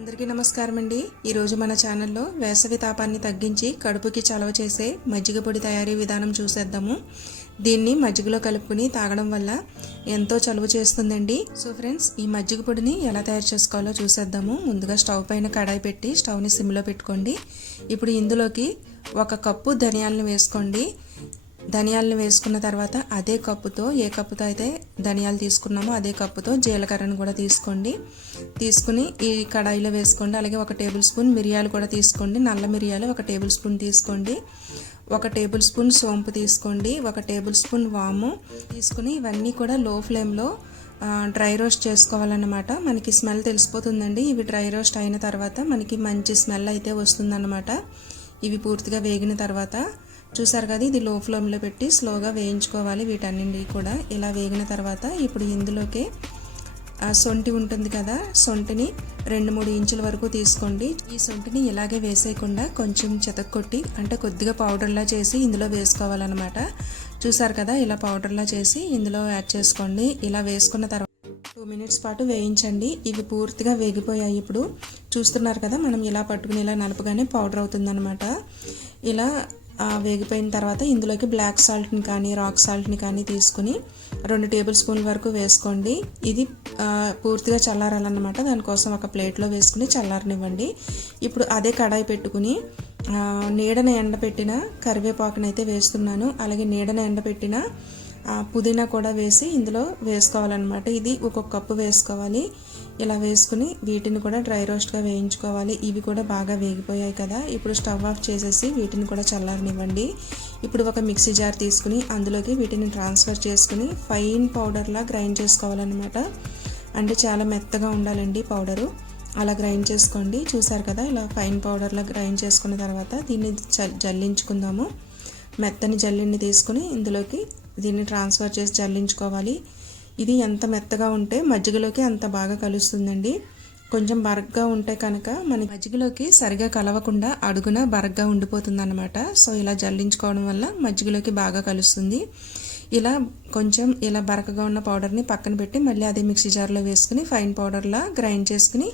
అందరికీ నమస్కారం అండి। ఈరోజు మన ఛానల్లో వేసవి తాపాన్ని తగ్గించి కడుపుకి చలవ చేసే మజ్జిగ పొడి తయారీ విధానం చూసేద్దాము। దీన్ని మజ్జిగలో కలుపుకొని తాగడం వల్ల ఎంతో చలువ చేస్తుందండి। సో ఫ్రెండ్స్, ఈ మజ్జిగ పొడిని ఎలా తయారు చేసుకోవాలో చూసేద్దాము। ముందుగా స్టవ్ పైన కడాయి పెట్టి స్టవ్ని సిమ్లో పెట్టుకోండి। ఇప్పుడు ఇందులోకి 1 కప్పు ధనియాలను వేసుకోండి। ధనియాలను వేసుకున్న తర్వాత అదే కప్పుతో, ఏ కప్పుతో అయితే ధనియాలు తీసుకున్నామో అదే కప్పుతో జీలకర్రను కూడా తీసుకుని ఈ కడాయిలో వేసుకోండి। అలాగే 1 టేబుల్ స్పూన్ మిరియాలు కూడా తీసుకోండి। నల్ల మిరియాలు 1 టేబుల్ స్పూన్ తీసుకోండి। 1 టేబుల్ స్పూన్ సోంపు తీసుకోండి। 1 టేబుల్ స్పూన్ వాము తీసుకుని ఇవన్నీ కూడా లో ఫ్లేమ్లో డ్రై రోస్ట్ చేసుకోవాలన్నమాట। మనకి స్మెల్ తెలిసిపోతుందండి। ఇవి డ్రై రోస్ట్ అయిన తర్వాత మనకి మంచి స్మెల్ అయితే వస్తుందన్నమాట। ఇవి పూర్తిగా వేగిన తర్వాత చూసారు కదా, ఇది లో ఫ్లేమ్లో పెట్టి స్లోగా వేయించుకోవాలి। వీటన్నింటినీ కూడా ఇలా వేగిన తర్వాత ఇప్పుడు ఇందులోకి సొంటి ఉంటుంది కదా, సొంటిని 2-3 ఇంచుల వరకు తీసుకోండి। ఈ సొంటిని ఇలాగే వేసేయకుండా కొంచెం చెతక్కొట్టి, అంటే కొద్దిగా పౌడర్లా చేసి ఇందులో వేసుకోవాలన్నమాట। చూసారు కదా, ఇలా పౌడర్లా చేసి ఇందులో యాడ్ చేసుకోండి। ఇలా వేసుకున్న తర్వాత 2 మినిట్స్ పాటు వేయించండి। ఇవి పూర్తిగా వేగిపోయాయి। ఇప్పుడు చూస్తున్నారు కదా, మనం ఇలా పట్టుకుని ఇలా నలపగానే పౌడర్ అవుతుందన్నమాట। ఇలా వేగిపోయిన తర్వాత ఇందులోకి బ్లాక్ సాల్ట్ని కానీ రాక్ సాల్ట్ని కానీ తీసుకుని 2 టేబుల్ స్పూన్ల వరకు వేసుకోండి। ఇది పూర్తిగా చల్లారాలన్నమాట। దానికోసం ఒక ప్లేట్లో వేసుకుని చల్లారనివ్వండి। ఇప్పుడు అదే కడాయి పెట్టుకుని నీడన ఎండబెట్టిన కరివేపాకునైతే వేస్తున్నాను। అలాగే నీడన ఎండబెట్టిన పుదీనా కూడా వేసి ఇందులో వేసుకోవాలన్నమాట। ఇది 1 కప్పు వేసుకోవాలి। ఇలా వేసుకుని వీటిని కూడా డ్రై రోస్ట్గా వేయించుకోవాలి। ఇవి కూడా బాగా వేగిపోయాయి కదా, ఇప్పుడు స్టవ్ ఆఫ్ చేసేసి వీటిని కూడా చల్లారనివ్వండి। ఇప్పుడు ఒక మిక్సీ జార్ తీసుకుని అందులోకి వీటిని ట్రాన్స్ఫర్ చేసుకుని ఫైన్ పౌడర్లా గ్రైండ్ చేసుకోవాలన్నమాట। అంటే చాలా మెత్తగా ఉండాలండి పౌడరు, అలా గ్రైండ్ చేసుకోండి। చూసారు కదా, ఇలా ఫైన్ పౌడర్లా గ్రైండ్ చేసుకున్న తర్వాత దీన్ని జల్లించుకుందాము। మెత్తని జల్లిని తీసుకుని ఇందులోకి దీన్ని ట్రాన్స్ఫర్ చేసి జల్లించుకోవాలి। ఇది ఎంత మెత్తగా ఉంటే మజ్జిగలోకి అంత బాగా కలుస్తుందండి। కొంచెం బరగ్గా ఉంటే కనుక మన మజ్జిగలోకి సరిగా కలవకుండా అడుగున బరగ్గా ఉండిపోతుంది అన్నమాట। సో ఇలా జల్లించుకోవడం వల్ల మజ్జిగలోకి బాగా కలుస్తుంది। ఇలా కొంచెం ఇలా బరకగా ఉన్న పౌడర్ని పక్కన పెట్టి మళ్ళీ అదే మిక్సీ జార్లో వేసుకుని ఫైన్ పౌడర్లా గ్రైండ్ చేసుకుని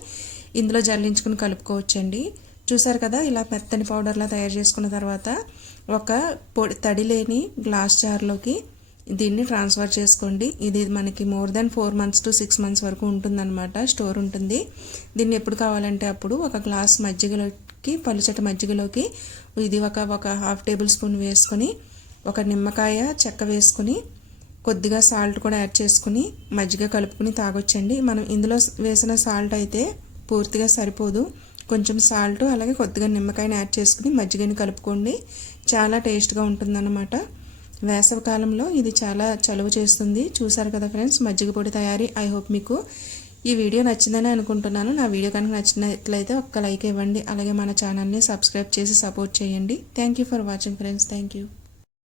ఇందులో జల్లించుకుని కలుపుకోవచ్చండి। చూసారు కదా, ఇలా మెత్తని పౌడర్లా తయారు చేసుకున్న తర్వాత ఒక తడి లేని గ్లాస్ జార్లోకి దీన్ని ట్రాన్స్ఫర్ చేసుకోండి। ఇది మనకి more than 4 months to 6 months వరకు ఉంటుందన్నమాట, స్టోర్ ఉంటుంది। దీన్ని ఎప్పుడు కావాలంటే అప్పుడు ఒక గ్లాస్ మజ్జిగలోకి, పలుచటి మజ్జిగలోకి ఇది ఒక హాఫ్ టేబుల్ స్పూన్ వేసుకొని, ఒక నిమ్మకాయ చెక్క వేసుకుని, కొద్దిగా సాల్ట్ కూడా యాడ్ చేసుకుని మజ్జిగ కలుపుకుని తాగొచ్చండి। మనం ఇందులో వేసిన సాల్ట్ అయితే పూర్తిగా సరిపోదు, కొంచెం సాల్ట్ అలాగే కొద్దిగా నిమ్మకాయని యాడ్ చేసుకుని మజ్జిగని కలుపుకోండి। చాలా టేస్ట్గా ఉంటుందన్నమాట। వేసవి కాలంలో ఇది చాలా చలువ చేస్తుంది। చూసారు కదా ఫ్రెండ్స్, మజ్జిగ పొడి తయారీ। ఐ హోప్ మీకు ఈ వీడియో నచ్చిందని అనుకుంటున్నాను। నా వీడియో కనుక నచ్చినట్లయితే ఒక్క లైక్ ఇవ్వండి, అలాగే మన ఛానల్ని సబ్స్క్రైబ్ చేసి సపోర్ట్ చేయండి। Thank you for watching friends, thank you.